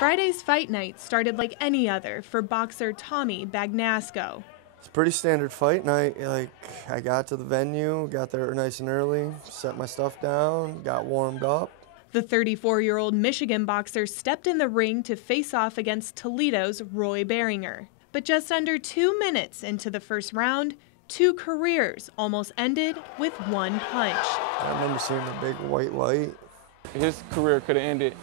Friday's fight night started like any other for boxer Tommy Bagnasco. It's a pretty standard fight night. I got to the venue, got there nice and early, set my stuff down, got warmed up. The 34-year-old Michigan boxer stepped in the ring to face off against Toledo's Roy Beringer. But just under 2 minutes into the first round, two careers almost ended with one punch. I remember seeing the big white light. His career could have ended.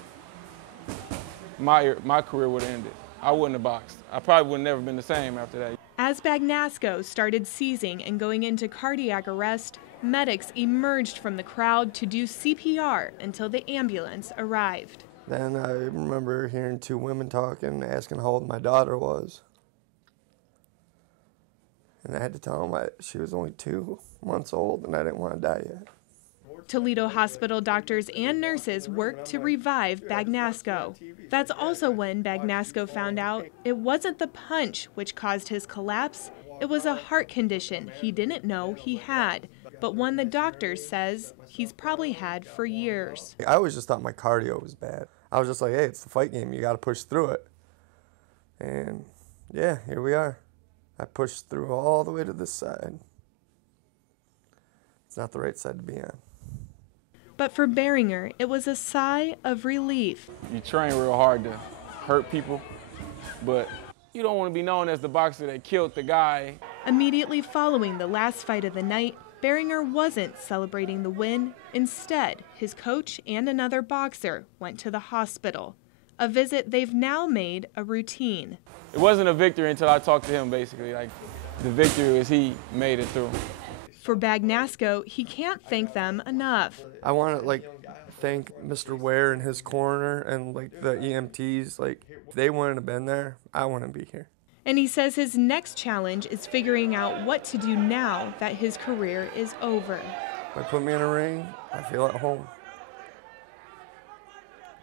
My career would have ended. I wouldn't have boxed. I probably would have never been the same after that. As Bagnasco started seizing and going into cardiac arrest, medics emerged from the crowd to do CPR until the ambulance arrived. Then I remember hearing two women talking, asking how old my daughter was. And I had to tell them she was only 2 months old and I didn't want to die yet. Toledo hospital doctors and nurses worked to revive Bagnasco. That's also when Bagnasco found out it wasn't the punch which caused his collapse. It was a heart condition he didn't know he had, but one the doctor says he's probably had for years. I always just thought my cardio was bad. I was just like, hey, it's the fight game. You got to push through it. And yeah, here we are. I pushed through all the way to this side. It's not the right side to be on. But for Beringer, it was a sigh of relief. You train real hard to hurt people, but you don't want to be known as the boxer that killed the guy. Immediately following the last fight of the night, Beringer wasn't celebrating the win. Instead, his coach and another boxer went to the hospital, a visit they've now made a routine. It wasn't a victory until I talked to him, basically. Like, the victory was he made it through. For Bagnasco, he can't thank them enough. I want to thank Mr. Ware and his coroner and the EMTs. If they wouldn't have been there, I wouldn't be here. And he says his next challenge is figuring out what to do now that his career is over. If I put me in a ring, I feel at home.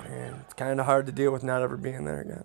And it's kind of hard to deal with not ever being there again.